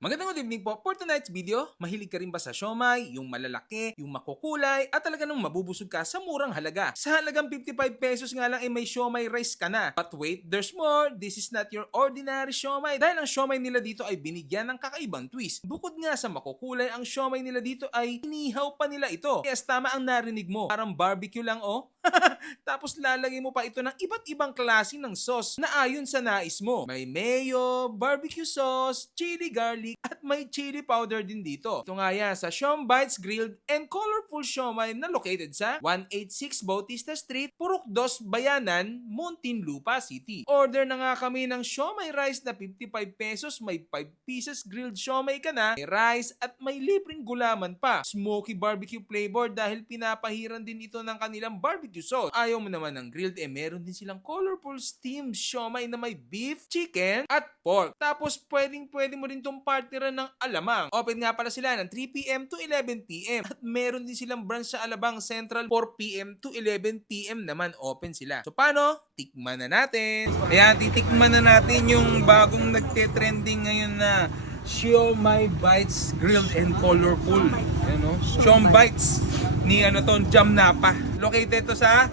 Magandang good evening po. For tonight's video, mahilig ka rin ba sa siomay, yung malalaki, yung makukulay, at talaga nung mabubusog ka sa murang halaga? Sa halagang 55 pesos nga lang ay may siomay rice ka na. But wait, there's more. This is not your ordinary siomay dahil ang siomay nila dito ay binigyan ng kakaibang twist. Bukod nga sa makukulay, ang siomay nila dito ay inihaw pa nila ito. Yes, tama ang narinig mo. Parang barbecue lang oh. Tapos lalagay mo pa ito ng iba't ibang klase ng sauce na ayon sa nais mo. May mayo, barbecue sauce, chili garlic, at may chili powder din dito. Ito nga yan sa Shom Bites Grilled and Colorful Siomay na located sa 186 Bautista Street, Purok 2, Bayanan, Muntinlupa City. Order na nga kami ng siomay rice na 55 pesos, may 5 pieces grilled siomay ka na, may rice at may libreng gulaman pa. Smoky barbecue flavor dahil pinapahiran din ito ng kanilang barbecue sauce. Ayaw mo naman ng grilled, eh meron din silang colorful steamed siomay na may beef, chicken, at pork. Tapos pwedeng pwede mo rin itong partneran ng alamang. Open nga pala sila ng 3pm to 11pm. At meron din silang branch sa Alabang Central 4pm to 11pm naman open sila. So paano? Tikman na natin. Ayan, titikman na natin yung bagong nagte-trending ngayon na Siomai Bites Grilled and Colorful. Ayan o. Siom Bites ni ano to, Jam Napa. Located to sa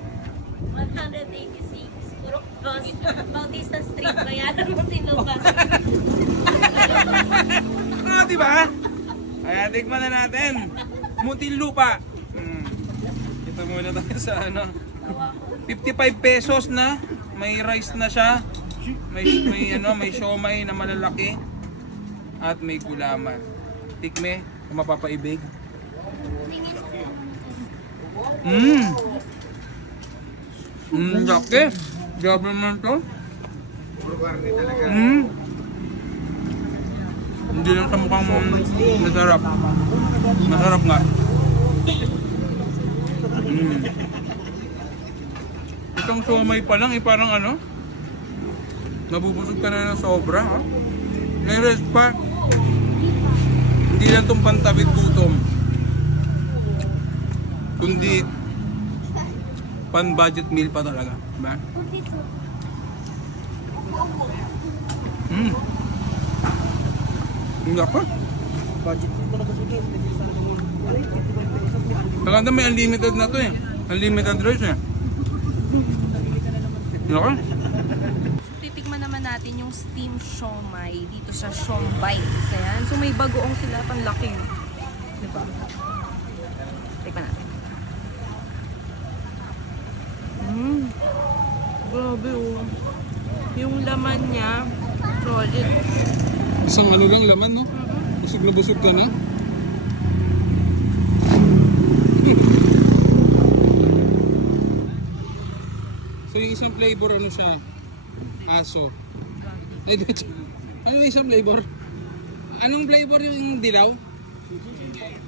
186, Dos, Bautista Street, Bayanan, Muntinlupa. Ah, di ba? Ayan, tikman na natin. Muntinlupa. Hmm. Ito muna tayo sa ano. 55 pesos na. May rice na siya. May, may ano, may siomay na malalaki. At may gulaman. Tikme, mapapaibig. Mmm. Mmm, laki. Grabe naman to. Mmm. Hindi lang sa mukhang masarap. Masarap nga. Mm. Itong siomay pa lang, eh, parang ano, nabubusog ka na ng sobra. Ha? May rest pa. Hindi lang itong pantawid gutom. Kundi pan-budget meal pa talaga. Diba? Mm. Hindi ako. Maganda may unlimited na to eh. Unlimited rice eh. Ako. Titikman naman natin yung steam siomay dito sa Siom Bites. Ayan. So may bagoong sila pang laki. Diba? Tikman natin. Mmm. Grabe oh. Yung laman niya, solid. Isang ano lang laman no? Busog na busog ka na. So yung isang flavor ano siya? Aso. Ay, ano yung isang flavor? Anong flavor yung dilaw?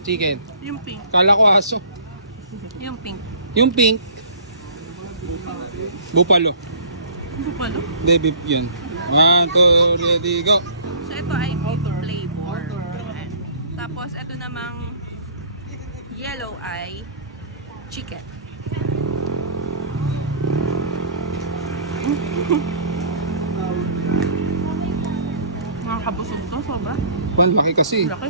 Chicken. Yung pink. Kala ko aso. Yung pink. Yung pink. Bupalo. Ano pala? Baby yun. One, two, ready, go. So ito ay beef flavor. Tapos ito namang yellow ay chicken. Makakabusog to, sobra. Pan, laki kasi. Laki.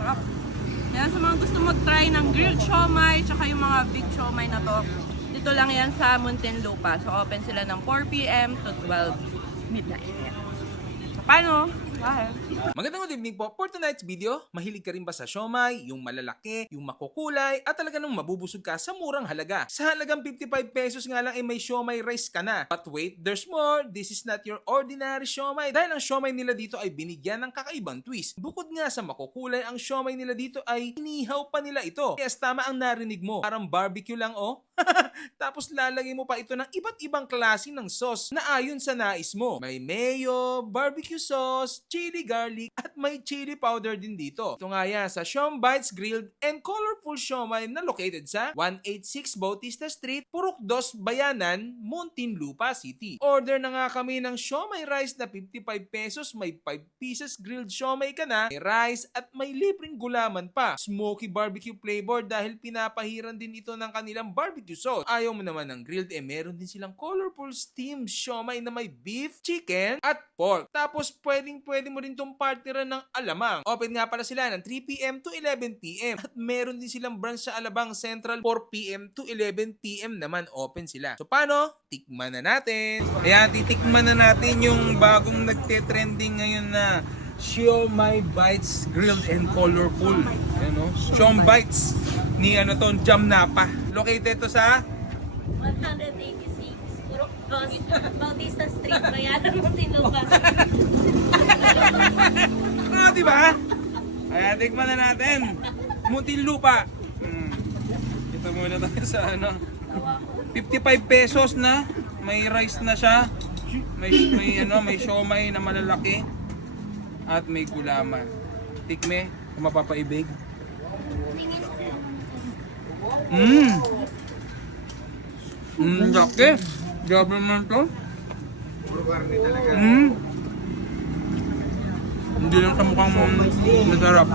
Sarap. Yan sa mga gusto mag-try ng grilled siomay, tsaka yung mga big siomay na to, dito lang yan sa Muntinlupa. So open sila ng 4pm to 12 midnight. So, paano? Bye. Magandang good evening po. For tonight's video, mahilig ka rin ba sa siomay, yung malalaki, yung makukulay, at talaga nung mabubusog ka sa murang halaga? Sa halagang 55 pesos nga lang ay may siomay rice ka na. But wait, there's more. This is not your ordinary siomay dahil ang siomay nila dito ay binigyan ng kakaibang twist. Bukod nga sa makukulay, ang siomay nila dito ay inihaw pa nila ito. Yes, tama ang narinig mo. Parang barbecue lang oh. Tapos lalagay mo pa ito ng iba't ibang klase ng sauce na ayon sa nais mo. May mayo, barbecue sauce, chili garlic, at may chili powder din dito. Ito nga yan sa Shom Bites Grilled and Colorful Siomay na located sa 186 Bautista Street, Purok 2, Bayanan, Muntinlupa City. Order na nga kami ng siomay rice na 55 pesos, may 5 pieces grilled siomay ka na, may rice at may libreng gulaman pa. Smoky barbecue flavor dahil pinapahiran din ito ng kanilang barbecue sauce. Ayaw mo naman ng grilled, eh meron din silang colorful steamed siomay na may beef, chicken, at pork. Tapos pwedeng pwede mo rin itong partneran ng alamang. Open nga pala sila ng 3pm to 11pm. At meron din silang branch sa Alabang Central 4pm to 11pm naman open sila. So paano? Tikman na natin. Ayan, titikman na natin yung bagong nagte-trending ngayon na Siomai Bites Grilled and Colorful. Ayan o. Siom Bites ni ano to, Jam Napa. Located to sa 186. Puro Bas, Bautista Street. Bayanan mo Tinlupa. Ano, di ba? Ayan, tikman na natin. Muntinlupa. Hmm. Ito muna tayo sa ano. 55 pesos na. May rice na siya. May, may ano, may siomay na malalaki. At may gulaman. Tikme, kung mapapaibig. Mmm. Mmm, laki. Grabe naman to. Mmm. Hindi lang sa mukhang masarap.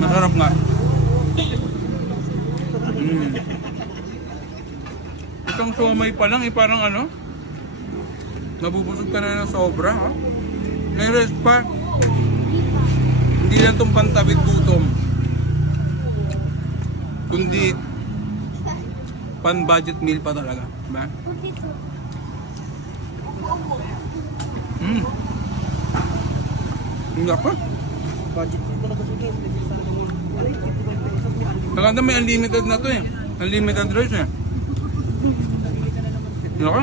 Masarap nga. Mm. Itong somay pa lang, eh, parang ano, nabubusog ka na ng sobra. Ha? May rest pa. Hindi lang itong pantabit gutom. Kundi pan budget meal pa talaga. Diba? Mm. Ang laki. Maganda may unlimited na to eh. Unlimited rice eh. Laki.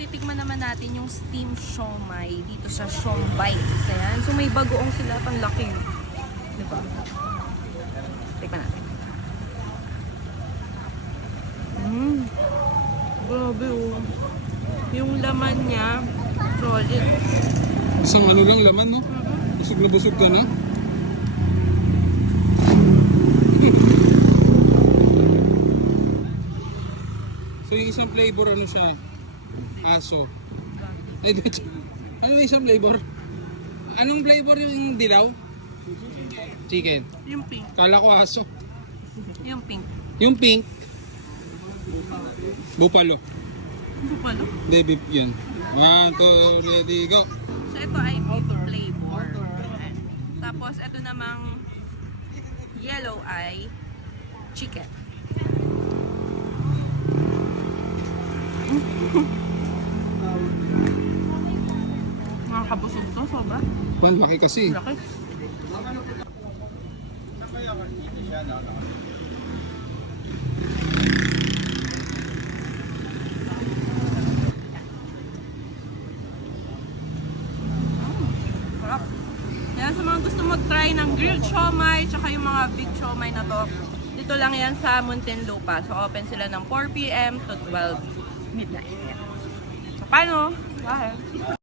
Titikman naman natin yung steam siomay dito sa Siom Bites. Ayan. So may bagoong sila pang laki. Di ba? Tikman natin. Mmm. Grabe oh. Yung laman niya, solid. Isang ano lang laman no? Busog na busog ka na. So yung isang flavor ano siya? Aso. Ay, di- ano yung isang flavor? Anong flavor yung dilaw? Chicken. Yung pink. Kala ko aso. Yung pink. Yung pink. Buffalo. Ano pala? Hindi, beef yun. One, two, ready, go. So ito ay beef flavor. Ayan. Tapos ito namang yellow ay chicken. Nakakabusog to, sobra. Man, laki kasi. Laki. Sarap. Yan, sa mga mag-try ng grilled siomay, tsaka yung mga big siomay na to, dito lang yan sa Muntinlupa. So, open sila ng 4pm to 12 midnight. Paano? Bye!